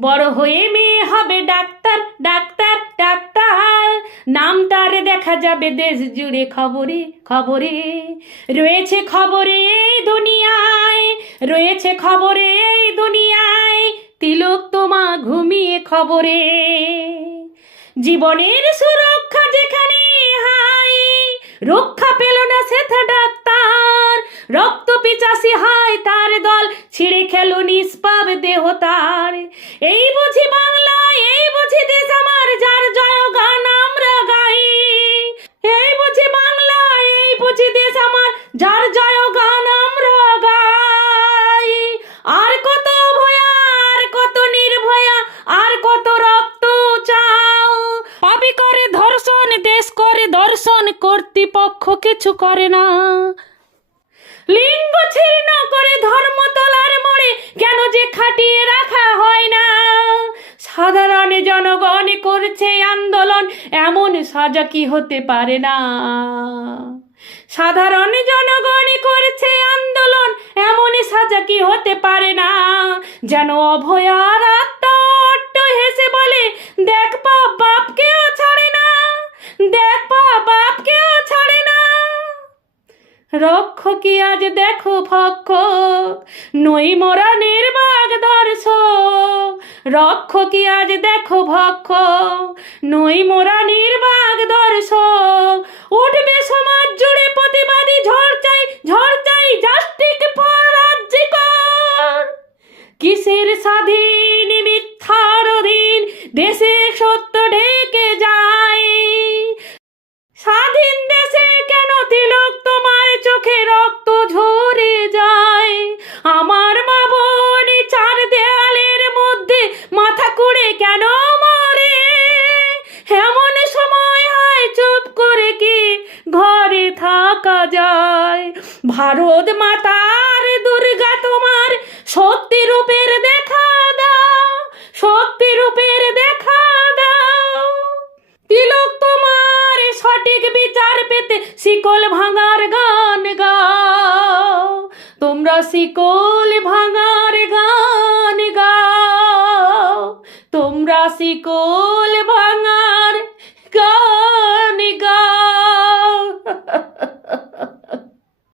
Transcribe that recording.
বড় হয়ে মেয়ে হবে ডাক্তার ডাক্তার ডাক্তার। নাম তার দেখা যাবে দেশ জুড়ে খবরে খবরে। রয়েছে খবরে দুনিয়ায়, রয়েছে খবরে দুনিয়ায়। তিলক তোমা ঘুমিয়ে খবরে। জীবনের সুরক্ষা যেখানে হাই রক্ষা পেল না সেথা ডাক্তার। রক্ত পিচাসি হয় তার দল, ছিঁড়ে খেলো নিষ্পাপ দেহ তার। এই বুঝি বাংলা, এই বুঝি দেশ আমার, যার জয় গান আমরা গাই। এই বুঝি বাংলা, এই বুঝি দেশ আমার, যার জয় গান আমরা গাই। আর কত ভয়া, আর কত নির্ভয়া, আর কত রক্ত চাও পাপি করে ধর্ষণ, দেশ করে দর্শন, কর্তৃপক্ষ কিছু করে না। খাটিয়ে রাখা হয় না। সাধারণ জনগণ করছে আন্দোলন, এমন সাজা কি হতে পারে না? সাধারণ জনগণ করছে আন্দোলন, এমন সাজা কি হতে পারে না? যেন অভয়ার আত্মট্ট হেসে বলে, দেখ বাপ, বাপকেও ছাড়ে না। দেখ রক্ষ কি আজ দেখো ভক্ষ নই মোরা নির্বাগ দর্শ রক্ষ কি আজ দেখো ভক্ষ নই মোরা নির্বাগ যায়। ভারত মাতার দুর্গা তোমার শক্তি রূপের দেখা দাও শক্তি রূপের দেখা দাও। তিলক তোমার সঠিক বিচার পেতে শিকল ভাঙার গান গাও। তোমরা শিকল ভাঙার গান গাও। তোমরা শিকল ভাঙার